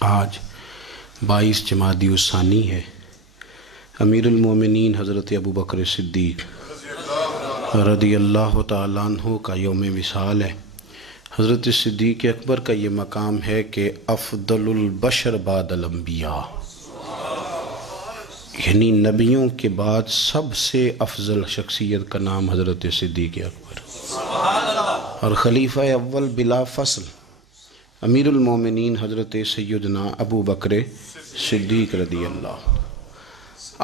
آج 22 جمادی الثانی ہے۔ امیر المومنین حضرت ابو بکر صدیق رضی اللہ تعالیٰ عنہ کا یوم وصال ہے۔ حضرت صدیق اکبر کا یہ مقام ہے کہ افضل البشر بعد الانبیاء، یعنی نبیوں کے بعد سب سے افضل شخصیت کا نام حضرت صدیق اکبر، اور خلیفہ اول بلا فصل امیر المومنین حضرت سیدنا ابو بکر صدیق رضی اللہ۔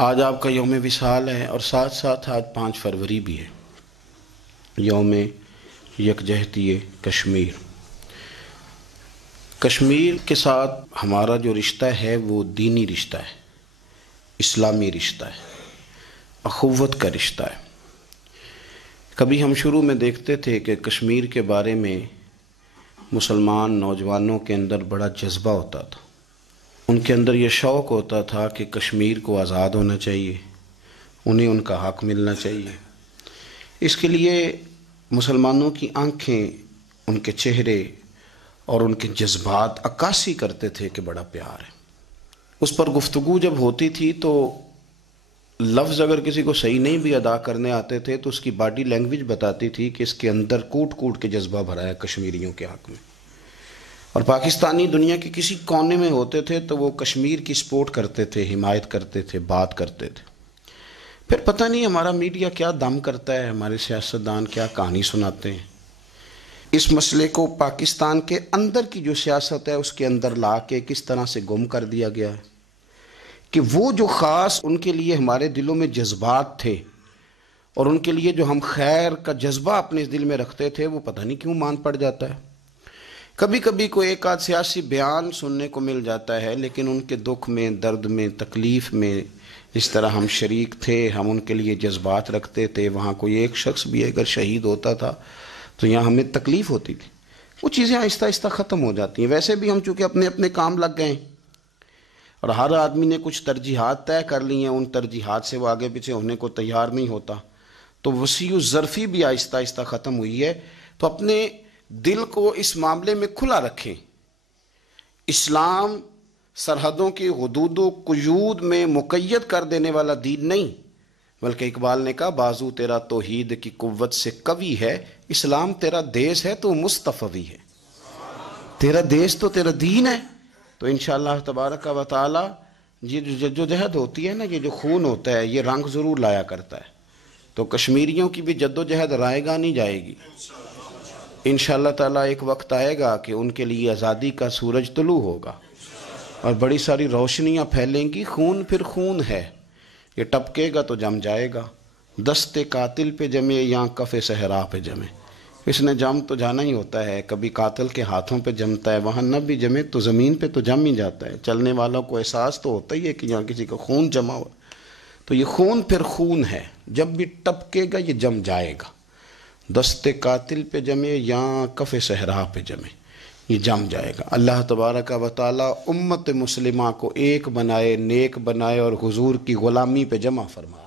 آج آپ کا یوم وصال ہے، اور ساتھ ساتھ آج 5 فروری بھی ہے، یوم یکجہتی کشمیر۔ کشمیر کے ساتھ ہمارا جو رشتہ ہے وہ دینی رشتہ ہے، اسلامی رشتہ ہے، اخوت کا رشتہ ہے۔ کبھی ہم شروع میں دیکھتے تھے کہ کشمیر کے بارے میں مسلمان نوجوانوں کے اندر بڑا جذبہ ہوتا تھا، ان کے اندر یہ شوق ہوتا تھا کہ کشمیر کو آزاد ہونا چاہیے، انہیں ان کا حق ملنا چاہیے۔ اس کے لیے مسلمانوں کی آنکھیں، ان کے چہرے اور ان کے جذبات عکاسی کرتے تھے کہ بڑا پیار ہے۔ اس پر گفتگو جب ہوتی تھی تو لفظ اگر کسی کو صحیح نہیں بھی ادا کرنے آتے تھے تو اس کی باڈی لینگویج بتاتی تھی کہ اس کے اندر کوٹ کوٹ کے جذبہ بھرا ہے کشمیریوں کے حق میں۔ اور پاکستانی دنیا کے کسی کونے میں ہوتے تھے تو وہ کشمیر کی سپورٹ کرتے تھے، حمایت کرتے تھے، بات کرتے تھے۔ پھر پتہ نہیں ہمارا میڈیا کیا دم کرتا ہے، ہمارے سیاستدان کیا کہانی سناتے ہیں، اس مسئلے کو پاکستان کے اندر کی جو سیاست ہے اس کے اندر لا کے کس طرح سے گم کر دیا گیا ہے کہ وہ جو خاص ان کے لیے ہمارے دلوں میں جذبات تھے اور ان کے لیے جو ہم خیر کا جذبہ اپنے دل میں رکھتے تھے وہ پتہ نہیں کیوں مان پڑ جاتا ہے۔ کبھی کبھی کوئی ایک آدھ سیاسی بیان سننے کو مل جاتا ہے، لیکن ان کے دکھ میں، درد میں، تکلیف میں جس طرح ہم شریک تھے، ہم ان کے لیے جذبات رکھتے تھے، وہاں کوئی ایک شخص بھی اگر شہید ہوتا تھا تو یہاں ہمیں تکلیف ہوتی تھی۔ وہ چیزیں آہستہ آہستہ ختم ہو جاتی ہیں۔ ویسے بھی ہم چونکہ اپنے اپنے کام لگ گئے ہیں اور ہر آدمی نے کچھ ترجیحات طے کر لی ہیں، ان ترجیحات سے وہ آگے پیچھے ہونے کو تیار نہیں ہوتا، تو وسیع الظرفی بھی آہستہ آہستہ ختم ہوئی ہے۔ تو اپنے دل کو اس معاملے میں کھلا رکھیں۔ اسلام سرحدوں کی حدود و قیود میں مقید کر دینے والا دین نہیں، بلکہ اقبال نے کہا بازو تیرا توحید کی قوت سے قوی ہے، اسلام تیرا دیس ہے تو مصطفی ہے، تیرا دیس تو تیرا دین ہے۔ تو انشاءاللہ تبارک و تعالی یہ جو جدوجہد ہوتی ہے نا، یہ جو خون ہوتا ہے یہ رنگ ضرور لایا کرتا ہے۔ تو کشمیریوں کی بھی جدوجہد رائے گاہ نہیں جائے گی۔ انشاءاللہ تعالی ایک وقت آئے گا کہ ان کے لیے آزادی کا سورج طلوع ہوگا اور بڑی ساری روشنیاں پھیلیں گی۔ خون پھر خون ہے، یہ ٹپکے گا تو جم جائے گا، دست قاتل پہ جمے یا کف صحرا پہ جمے، اس نے جم تو جانا ہی ہوتا ہے۔ کبھی قاتل کے ہاتھوں پہ جمتا ہے، وہاں نہ بھی جمے تو زمین پہ تو جم ہی جاتا ہے۔ چلنے والوں کو احساس تو ہوتا ہی ہے کہ یہاں کسی کا خون جمع ہوا، تو یہ خون پھر خون ہے، جب بھی ٹپکے گا یہ جم جائے گا، دست قاتل پہ جمے یا کف صحرا پہ جمے، یہ جم جائے گا۔ اللہ تبارک و تعالی امت مسلمہ کو ایک بنائے، نیک بنائے اور حضور کی غلامی پہ جمع فرمائے۔